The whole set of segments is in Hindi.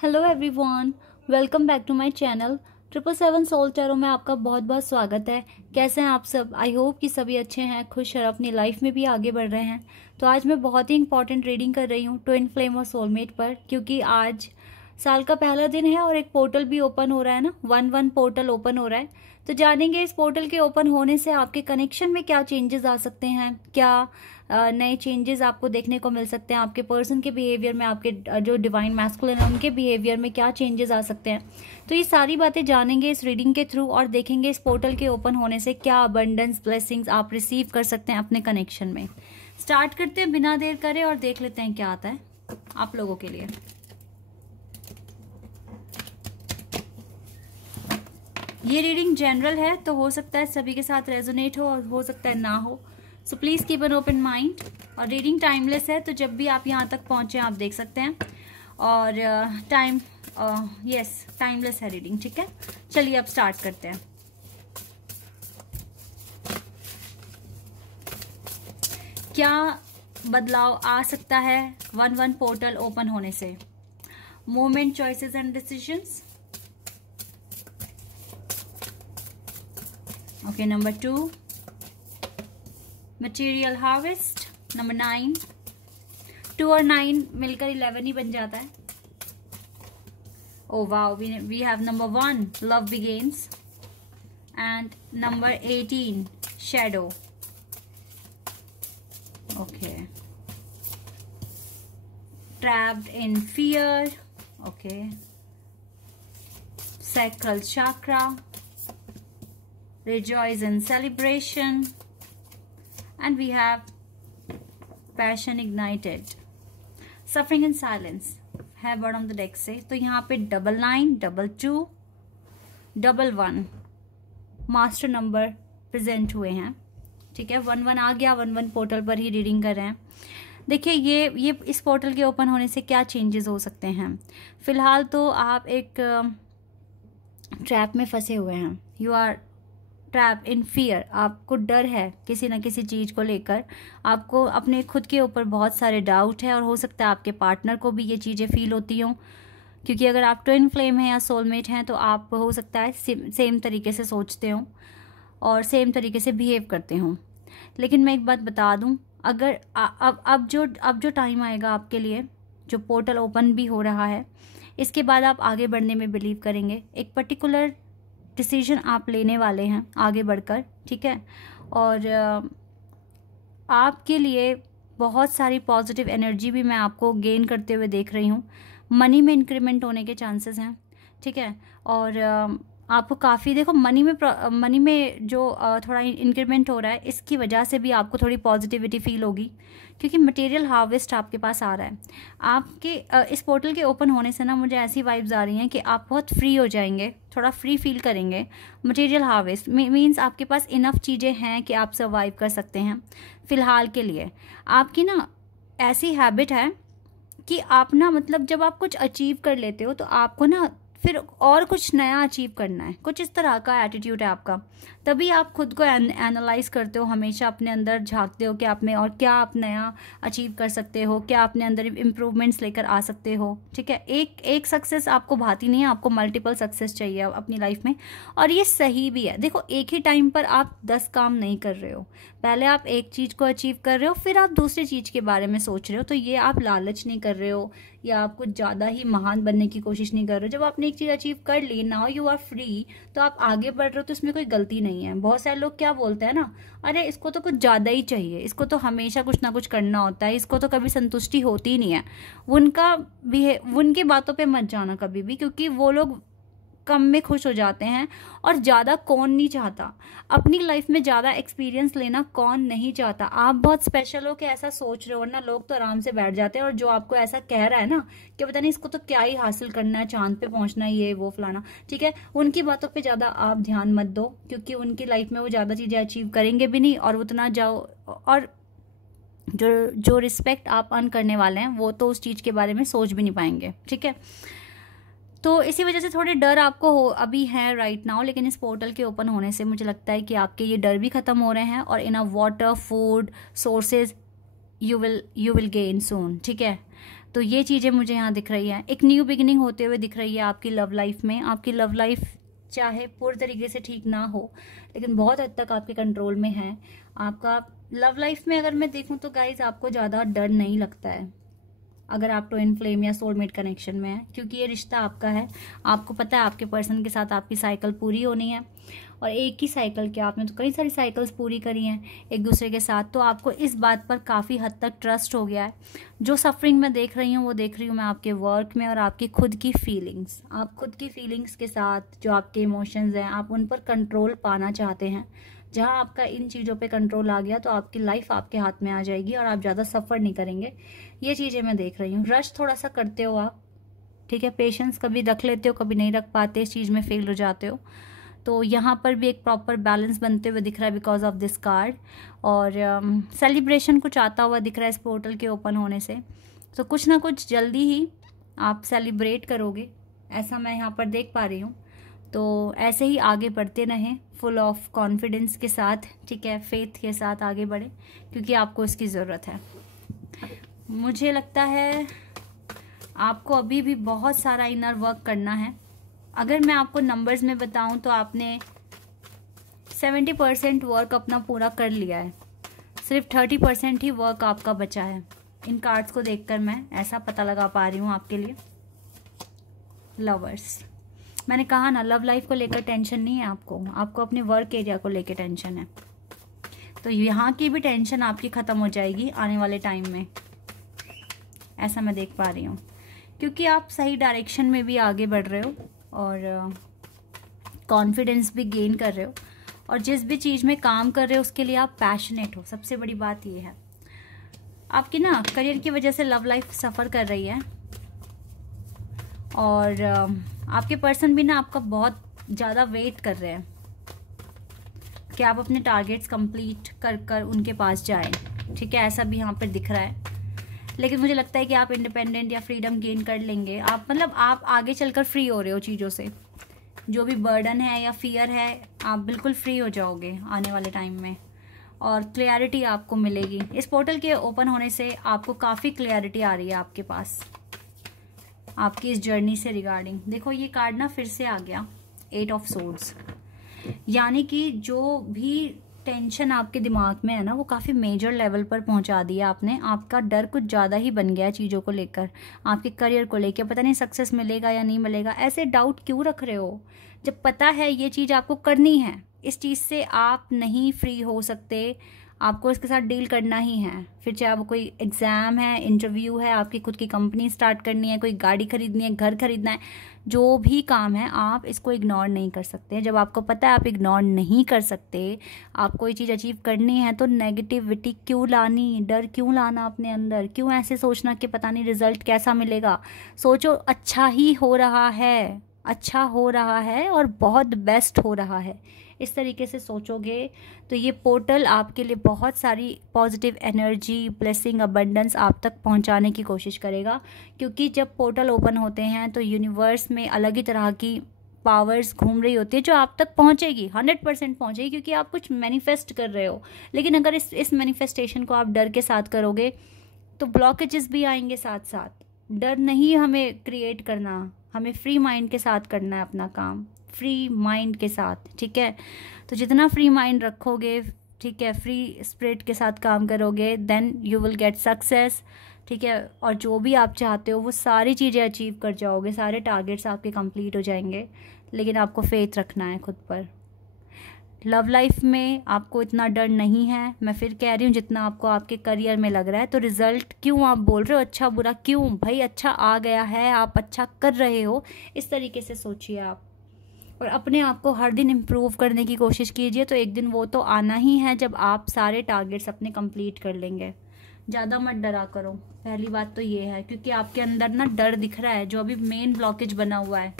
Hello everyone, welcome back to my channel 777 soul tarot में आपका बहुत बहुत स्वागत है। कैसे हैं आप सब? आई होप कि सभी अच्छे हैं, खुश और अपनी लाइफ में भी आगे बढ़ रहे हैं। तो आज मैं बहुत ही इंपॉर्टेंट रीडिंग कर रही हूँ ट्विन फ्लेम और सोलमेट पर, क्योंकि आज साल का पहला दिन है और एक पोर्टल भी ओपन हो रहा है ना, 1-1 पोर्टल ओपन हो रहा है। तो जानेंगे इस पोर्टल के ओपन होने से आपके कनेक्शन में क्या चेंजेस आ सकते हैं, क्या नए चेंजेस आपको देखने को मिल सकते हैं, आपके पर्सन के बिहेवियर में, आपके जो डिवाइन मैस्कुलिन है उनके बिहेवियर में क्या चेंजेस आ सकते हैं। तो ये सारी बातें जानेंगे इस रीडिंग के थ्रू और देखेंगे इस पोर्टल के ओपन होने से क्या अबंडेंस ब्लेसिंग्स आप रिसीव कर सकते हैं अपने कनेक्शन में। स्टार्ट करते हैं बिना देर करे और देख लेते हैं क्या आता है आप लोगों के लिए। ये रीडिंग जनरल है, तो हो सकता है सभी के साथ रेजोनेट हो सकता है ना हो। So please keep an open mind. और रीडिंग टाइमलेस है, तो जब भी आप यहाँ तक पहुंचे आप देख सकते हैं। और टाइमलेस है रीडिंग, ठीक है। चलिए अब स्टार्ट करते हैं। क्या बदलाव आ सकता है 1-1 पोर्टल ओपन होने से? Movement, choices and decisions. Okay, number 2 material harvest. Number 9, 2 और 9 मिलकर 11 ही बन जाता है। Oh wow, we have number 1 love begins and number 18 shadow. Okay, trapped in fear. Okay, sacral chakra, rejoice in celebration, and we have passion ignited, suffering in silence है bottom of the deck से। तो यहाँ पे 9, 2, 1 मास्टर नंबर प्रेजेंट हुए हैं, ठीक है। 1-1 आ गया, 1-1 पोर्टल पर ही रीडिंग कर रहे हैं। देखिए ये इस पोर्टल के ओपन होने से क्या चेंजेस हो सकते हैं। फिलहाल तो आप एक ट्रैप में फंसे हुए हैं। You are trap in fear. आपको डर है किसी न किसी चीज़ को लेकर, आपको अपने खुद के ऊपर बहुत सारे डाउट है, और हो सकता है आपके पार्टनर को भी ये चीज़ें फील होती हों, क्योंकि अगर आप ट्विन फ्लेम हैं या सोलमेट हैं तो आप हो सकता है सेम तरीके से सोचते हों और सेम तरीके से बिहेव करते हों। लेकिन मैं एक बात बता दूं, अगर अब जो टाइम आएगा आपके लिए, जो पोर्टल ओपन भी हो रहा है, इसके बाद आप आगे बढ़ने में बिलीव करेंगे। एक पर्टिकुलर डिसीजन आप लेने वाले हैं आगे बढ़कर, ठीक है। और आपके लिए बहुत सारी पॉजिटिव एनर्जी भी मैं आपको गेन करते हुए देख रही हूँ। मनी में इंक्रीमेंट होने के चांसेस हैं, ठीक है। और आपको काफ़ी, देखो मनी में जो थोड़ा इंक्रीमेंट हो रहा है, इसकी वजह से भी आपको थोड़ी पॉजिटिविटी फील होगी, क्योंकि मटेरियल हार्वेस्ट आपके पास आ रहा है। आपके इस पोर्टल के ओपन होने से ना मुझे ऐसी वाइब्स आ रही हैं कि आप बहुत फ्री हो जाएंगे, थोड़ा फ्री फील करेंगे। मटेरियल हार्वेस्ट मीन्स आपके पास इनफ चीज़ें हैं कि आप सर्वाइव कर सकते हैं फ़िलहाल के लिए। आपकी ना ऐसी हैबिट है कि आप ना, मतलब जब आप कुछ अचीव कर लेते हो तो आपको ना फिर और कुछ नया अचीव करना है, कुछ इस तरह का एटीट्यूड है आपका। तभी आप खुद को एनालाइज करते हो, हमेशा अपने अंदर झांकते हो कि आप में और क्या आप नया अचीव कर सकते हो, क्या अपने अंदर इम्प्रूवमेंट्स लेकर आ सकते हो, ठीक है। एक सक्सेस आपको भाती नहीं है, आपको मल्टीपल सक्सेस चाहिए अपनी लाइफ में, और ये सही भी है। देखो, एक ही टाइम पर आप 10 काम नहीं कर रहे हो। पहले आप एक चीज़ को अचीव कर रहे हो, फिर आप दूसरी चीज़ के बारे में सोच रहे हो। तो ये आप लालच नहीं कर रहे हो या आप कुछ ज़्यादा ही महान बनने की कोशिश नहीं कर रहे हो। जब आपने एक चीज़ अचीव कर ली, नाउ यू आर फ्री, तो आप आगे बढ़ रहे हो, तो इसमें कोई गलती नहीं है। बहुत सारे लोग क्या बोलते हैं ना, अरे इसको तो कुछ ज़्यादा ही चाहिए, इसको तो हमेशा कुछ ना कुछ करना होता है, इसको तो कभी संतुष्टि होती ही नहीं है। उनकी बातों पे मत जाना कभी भी, क्योंकि वो लोग कम में खुश हो जाते हैं। और ज़्यादा कौन नहीं चाहता अपनी लाइफ में ज़्यादा एक्सपीरियंस लेना? कौन नहीं चाहता? आप बहुत स्पेशल हो कि ऐसा सोच रहे हो, वरना लोग तो आराम से बैठ जाते हैं। और जो आपको ऐसा कह रहा है ना कि पता नहीं इसको तो क्या ही हासिल करना है, चांद पे पहुंचना है, ये वो फलाना, ठीक है, उनकी बातों पे ज़्यादा आप ध्यान मत दो, क्योंकि उनकी लाइफ में वो ज़्यादा चीज़ें अचीव करेंगे भी नहीं, और उतना जाओ, और जो रिस्पेक्ट आप अर्न करने वाले हैं वो तो उस चीज़ के बारे में सोच भी नहीं पाएंगे, ठीक है। तो इसी वजह से थोड़े डर आपको अभी है राइट नाउ, लेकिन इस पोर्टल के ओपन होने से मुझे लगता है कि आपके ये डर भी ख़त्म हो रहे हैं, और in a water, food sources you will gain soon, ठीक है। तो ये चीज़ें मुझे यहाँ दिख रही है। एक न्यू बिगिनिंग होते हुए दिख रही है आपकी लव लाइफ में। आपकी लव लाइफ चाहे पूरी तरीके से ठीक ना हो, लेकिन बहुत हद तक आपके कंट्रोल में है। आपका लव लाइफ में अगर मैं देखूं तो गाइज आपको ज़्यादा डर नहीं लगता है अगर आप ट्विन फ्लेम या सोलमेट कनेक्शन में है, क्योंकि ये रिश्ता आपका है। आपको पता है आपके पर्सन के साथ आपकी साइकिल पूरी होनी है, और एक ही साइकिल क्या, आपने तो कई सारी साइकिल्स पूरी करी हैं एक दूसरे के साथ। तो आपको इस बात पर काफ़ी हद तक ट्रस्ट हो गया है। जो सफरिंग मैं देख रही हूँ वो देख रही हूँ मैं आपके वर्क में और आपकी खुद की फीलिंग्स। आप खुद की फीलिंग्स के साथ जो आपके इमोशंस हैं आप उन पर कंट्रोल पाना चाहते हैं। जहाँ आपका इन चीज़ों पे कंट्रोल आ गया तो आपकी लाइफ आपके हाथ में आ जाएगी और आप ज़्यादा सफ़र नहीं करेंगे। ये चीज़ें मैं देख रही हूँ। रश थोड़ा सा करते हो आप, ठीक है। पेशेंस कभी रख लेते हो, कभी नहीं रख पाते, इस चीज़ में फेल हो जाते हो। तो यहाँ पर भी एक प्रॉपर बैलेंस बनते हुए दिख रहा है बिकॉज ऑफ दिस कार्ड। और सेलिब्रेशन कुछ आता हुआ दिख रहा है इस पोर्टल के ओपन होने से। तो कुछ ना कुछ जल्दी ही आप सेलिब्रेट करोगे, ऐसा मैं यहाँ पर देख पा रही हूँ। तो ऐसे ही आगे बढ़ते रहें फुल ऑफ कॉन्फिडेंस के साथ, ठीक है, फेथ के साथ आगे बढ़ें, क्योंकि आपको इसकी ज़रूरत है। मुझे लगता है आपको अभी भी बहुत सारा इनर वर्क करना है। अगर मैं आपको नंबर्स में बताऊं तो आपने 70% वर्क अपना पूरा कर लिया है, सिर्फ 30% ही वर्क आपका बचा है। इन कार्ड्स को देखकर मैं ऐसा पता लगा पा रही हूँ आपके लिए। लवर्स, मैंने कहा ना, लव लाइफ को लेकर टेंशन नहीं है आपको अपने वर्क एरिया को लेकर टेंशन है। तो यहाँ की भी टेंशन आपकी ख़त्म हो जाएगी आने वाले टाइम में, ऐसा मैं देख पा रही हूँ, क्योंकि आप सही डायरेक्शन में भी आगे बढ़ रहे हो और कॉन्फिडेंस भी गेन कर रहे हो, और जिस भी चीज़ में काम कर रहे हो उसके लिए आप पैशनेट हो। सबसे बड़ी बात ये है। आपकी ना करियर की वजह से लव लाइफ सफ़र कर रही है, और आपके पर्सन भी ना आपका बहुत ज़्यादा वेट कर रहे हैं कि आप अपने टारगेट्स कंप्लीट कर कर उनके पास जाएं, ठीक है, ऐसा भी यहाँ पर दिख रहा है। लेकिन मुझे लगता है कि आप इंडिपेंडेंट या फ्रीडम गेन कर लेंगे। आप मतलब आप आगे चलकर फ्री हो रहे हो चीज़ों से, जो भी बर्डन है या फियर है आप बिल्कुल फ्री हो जाओगे आने वाले टाइम में, और क्लैरिटी आपको मिलेगी। इस पोर्टल के ओपन होने से आपको काफ़ी क्लैरिटी आ रही है आपके पास आपकी इस जर्नी से रिगार्डिंग। देखो ये कार्ड ना फिर से आ गया, 8 ऑफ सोर्ड्स, यानी कि जो भी टेंशन आपके दिमाग में है ना वो काफ़ी मेजर लेवल पर पहुंचा दिया आपने। आपका डर कुछ ज़्यादा ही बन गया है चीज़ों को लेकर, आपके करियर को लेकर। पता नहीं सक्सेस मिलेगा या नहीं मिलेगा, ऐसे डाउट क्यों रख रहे हो जब पता है ये चीज़ आपको करनी है। इस चीज़ से आप नहीं फ्री हो सकते, आपको इसके साथ डील करना ही है। फिर चाहे वो कोई एग्ज़ाम है, इंटरव्यू है, आपकी खुद की कंपनी स्टार्ट करनी है, कोई गाड़ी खरीदनी है, घर खरीदना है, जो भी काम है आप इसको इग्नोर नहीं कर सकते। जब आपको पता है आप इग्नोर नहीं कर सकते, आप कोई चीज़ अचीव करनी है, तो नेगेटिविटी क्यों लानी, डर क्यों लाना अपने अंदर, क्यों ऐसे सोचना कि पता नहीं रिजल्ट कैसा मिलेगा। सोचो अच्छा ही हो रहा है, अच्छा हो रहा है और बहुत बेस्ट हो रहा है। इस तरीके से सोचोगे तो ये पोर्टल आपके लिए बहुत सारी पॉजिटिव एनर्जी, ब्लेसिंग, अबंडेंस आप तक पहुंचाने की कोशिश करेगा। क्योंकि जब पोर्टल ओपन होते हैं तो यूनिवर्स में अलग ही तरह की पावर्स घूम रही होती है जो आप तक पहुंचेगी, 100% पहुंचेगी, क्योंकि आप कुछ मैनिफेस्ट कर रहे हो। लेकिन अगर इस मैनिफेस्टेशन को आप डर के साथ करोगे तो ब्लॉकेजेस भी आएंगे साथ साथ। डर नहीं हमें क्रिएट करना, हमें फ्री माइंड के साथ करना है अपना काम, फ्री माइंड के साथ, ठीक है। तो जितना फ्री माइंड रखोगे, ठीक है, फ्री स्पिरिट के साथ काम करोगे, then you will get success, ठीक है। और जो भी आप चाहते हो वो सारी चीज़ें अचीव कर जाओगे, सारे टारगेट्स आपके कंप्लीट हो जाएंगे। लेकिन आपको फेथ रखना है खुद पर। लव लाइफ में आपको इतना डर नहीं है, मैं फिर कह रही हूँ, जितना आपको आपके करियर में लग रहा है। तो रिजल्ट क्यों आप बोल रहे हो अच्छा बुरा क्यों भाई, अच्छा आ गया है, आप अच्छा कर रहे हो, इस तरीके से सोचिए आप। और अपने आप को हर दिन इम्प्रूव करने की कोशिश कीजिए। तो एक दिन वो तो आना ही है जब आप सारे टारगेट्स अपने कंप्लीट कर लेंगे। ज़्यादा मत डरा करो, पहली बात तो ये है, क्योंकि आपके अंदर ना डर दिख रहा है जो अभी मेन ब्लॉकेज बना हुआ है।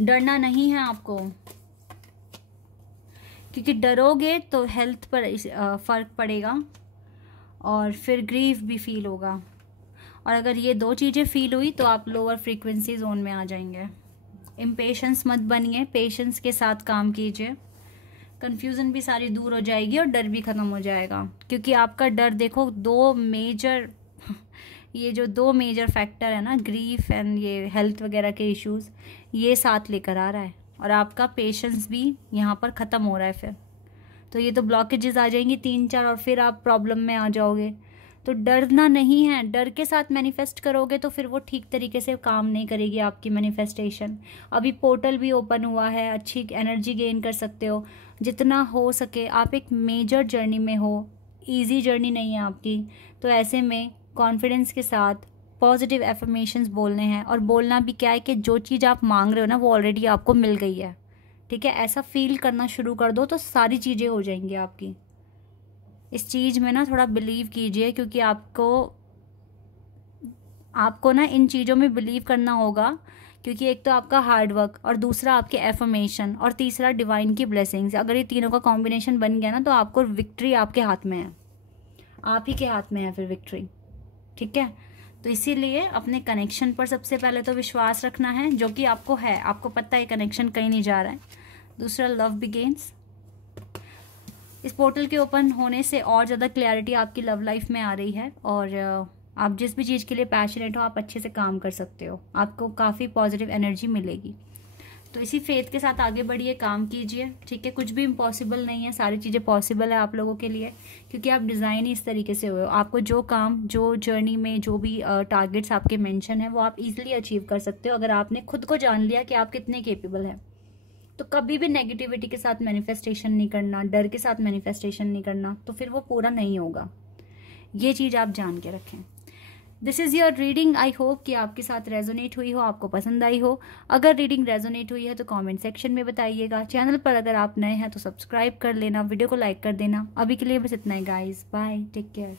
डरना नहीं है आपको, क्योंकि डरोगे तो हेल्थ पर फ़र्क पड़ेगा और फिर ग्रीफ भी फील होगा। और अगर ये दो चीज़ें फील हुई तो आप लोअर फ्रीक्वेंसी जोन में आ जाएंगे। इम्पेशेंस मत बनिए, पेशेंस के साथ काम कीजिए, कन्फ्यूज़न भी सारी दूर हो जाएगी और डर भी ख़त्म हो जाएगा, क्योंकि आपका डर देखो दो मेजर ये जो दो मेजर फैक्टर है ना, ग्रीफ एंड ये हेल्थ वगैरह के इश्यूज़, ये साथ लेकर आ रहा है और आपका पेशेंस भी यहाँ पर ख़त्म हो रहा है। फिर तो ये तो ब्लॉकेजेस आ जाएंगी 3-4 और फिर आप प्रॉब्लम में आ जाओगे। तो डरना नहीं है, डर के साथ मैनिफेस्ट करोगे तो फिर वो ठीक तरीके से काम नहीं करेगी आपकी मैनिफेस्टेशन। अभी पोर्टल भी ओपन हुआ है, अच्छी एनर्जी गेन कर सकते हो। जितना हो सके आप एक मेजर जर्नी में हो, ईजी जर्नी नहीं है आपकी, तो ऐसे में कॉन्फिडेंस के साथ पॉजिटिव एफर्मेशंस बोलने हैं। और बोलना भी क्या है कि जो चीज़ आप मांग रहे हो ना वो ऑलरेडी आपको मिल गई है, ठीक है। ऐसा फील करना शुरू कर दो तो सारी चीज़ें हो जाएंगी आपकी। इस चीज़ में ना थोड़ा बिलीव कीजिए, क्योंकि आपको ना इन चीज़ों में बिलीव करना होगा, क्योंकि एक तो आपका हार्ड वर्क और दूसरा आपके एफर्मेशन और तीसरा डिवाइन की ब्लेसिंग्स। अगर ये तीनों का कॉम्बिनेशन बन गया ना तो आपको विक्ट्री आपके हाथ में है, आप ही के हाथ में है फिर विक्ट्री, ठीक है। तो इसीलिए अपने कनेक्शन पर सबसे पहले तो विश्वास रखना है, जो कि आपको है, आपको पता है कनेक्शन कहीं नहीं जा रहा है। दूसरा लव बिगेन्स, इस पोर्टल के ओपन होने से और ज़्यादा क्लैरिटी आपकी लव लाइफ में आ रही है और आप जिस भी चीज़ के लिए पैशनेट हो आप अच्छे से काम कर सकते हो, आपको काफ़ी पॉजिटिव एनर्जी मिलेगी। तो इसी फेथ के साथ आगे बढ़िए, काम कीजिए, ठीक है। कुछ भी इम्पॉसिबल नहीं है, सारी चीज़ें पॉसिबल है आप लोगों के लिए, क्योंकि आप डिज़ाइन ही इस तरीके से हुए हो। आपको जो काम, जो जर्नी में जो भी टारगेट्स आपके मेंशन है वो आप इजीली अचीव कर सकते हो, अगर आपने खुद को जान लिया कि आप कितने केपेबल हैं। तो कभी भी नेगेटिविटी के साथ मैनिफेस्टेशन नहीं करना, डर के साथ मैनिफेस्टेशन नहीं करना, तो फिर वो पूरा नहीं होगा। ये चीज़ आप जान के रखें। This is your reading, I hope कि आपके साथ रेजोनेट हुई हो, आपको पसंद आई हो। अगर रीडिंग रेजोनेट हुई है तो कमेंट सेक्शन में बताइएगा। चैनल पर अगर आप नए हैं तो सब्सक्राइब कर लेना, वीडियो को लाइक कर देना। अभी के लिए बस इतना ही गाइस, बाय, टेक केयर।